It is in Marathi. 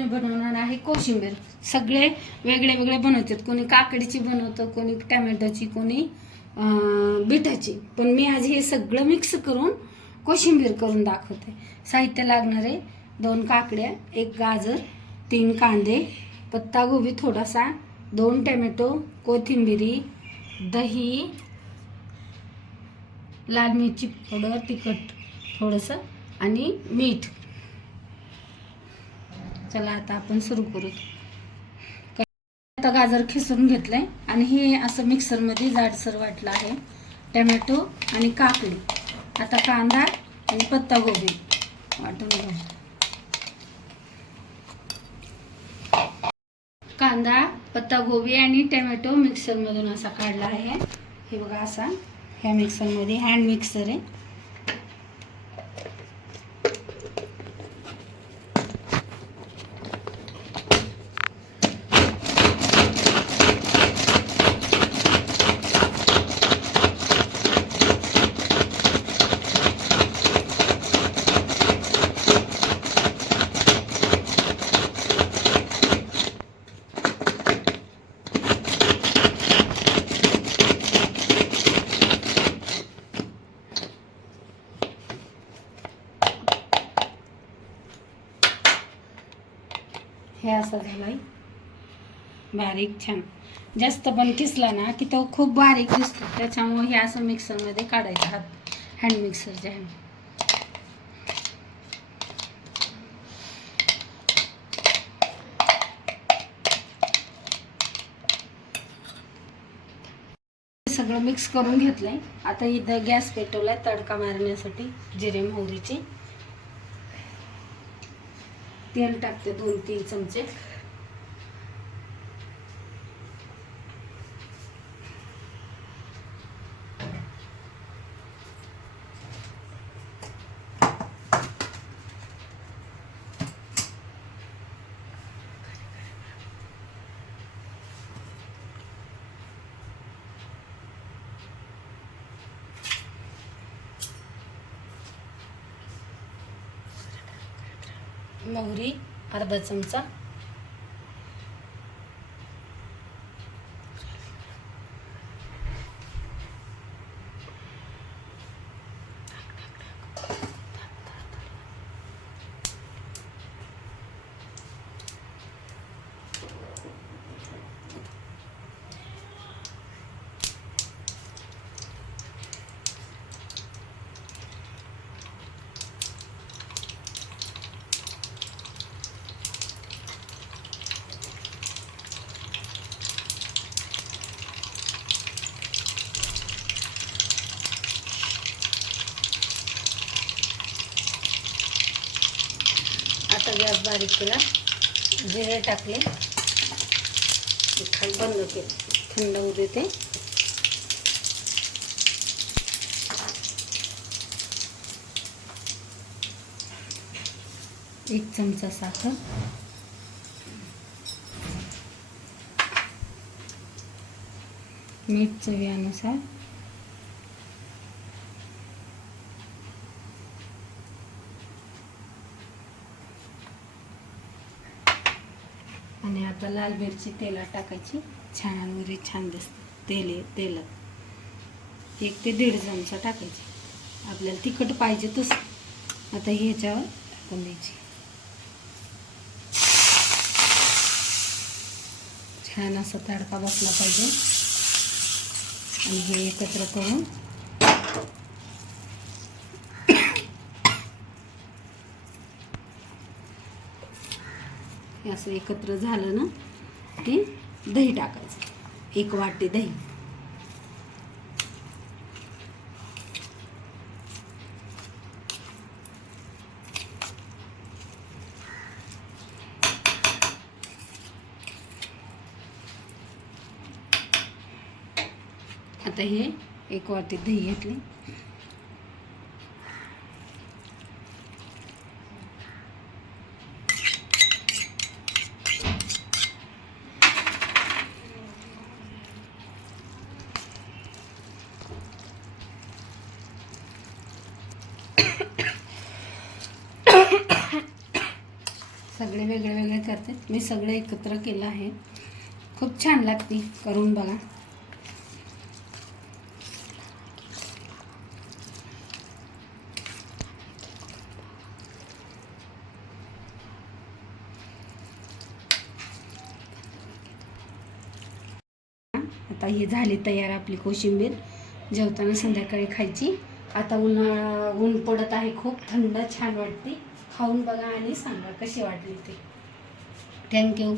मी बनवणार आहे कोशिंबीर. सगळे वेगळे वेगळे बनवतात, कोणी काकडीची बनवतं, कोणी टमॅटोची, कोणी बीटाची, पण मी आज हे सगळं मिक्स करून कोशिंबीर करून दाखवते. साहित्य लागणारे 2 काकड्या, 1 गाजर, 3 कांदे, पत्तागोबी थोडासा, 2 टमॅटो, कोथिंबिरी, दही, लाल मिरची पावडर, तिखट थोडंसं आणि मीठ. चला आता आपण सुरू करू. आता गाजर खिसून घेतलंय आणि हे असं मिक्सरमध्ये जाडसर वाटलं आहे. टमॅटो आणि काकडी. आता कांदा आणि पत्तागोबी वाटून घेऊ. कांदा, पत्तागोबी आणि टमॅटो मिक्सरमधून असा काढला आहे. हे बघा असा ह्या मिक्सरमध्ये हँड मिक्सर आहे. हे असा झालाय बारीक, छान. जास्त पण किसला ना की तो खूप बारीक दिसतो, त्याच्यामुळे हे असं मिक्सरमध्ये काढायचं हात हँड मिक्सरच्या ह्याने. सगळं मिक्स करून घेतलंय. आता इथं गॅस पेटवलाय तडका मारण्यासाठी जिरे मोहरीची. तेल टाकते 2-3 चमचे. मोहरी अर्धा चमचा, आता गॅस बारीक केला. जिरे टाकले, खाली बंद केले, थंड होऊ देते. एक चमचा साखर, मीठ चवीनुसार, आणि आता लाल मिरची तेलात टाकायची. छान वगैरे छान दिसते. तेलात 1 ते 1.5 चमचा टाकायची. आपल्याला तिखट पाहिजे तसं. आता ह्याच्यावर टाकून द्यायची. छान असा तडका बसला पाहिजे. आणि हे एकत्र करून असं एकत्र झालं ना की दही टाकायचं. 1 वाटी दही. आता हे 1 वाटी दही घेतली. सगळे वेगळे वेगळे करते मी, सगळे एकत्र केलं आहे. खूप छान लागते, करून बघा. आता ही झाली तयार आपली कोशिंबीर, जेवताना संध्याकाळी खायची. आता ऊन पडत आहे, खूप थंड छान वाटते. खाऊन बघा आणि सांगा कशी वाटली ते. थँक्यू.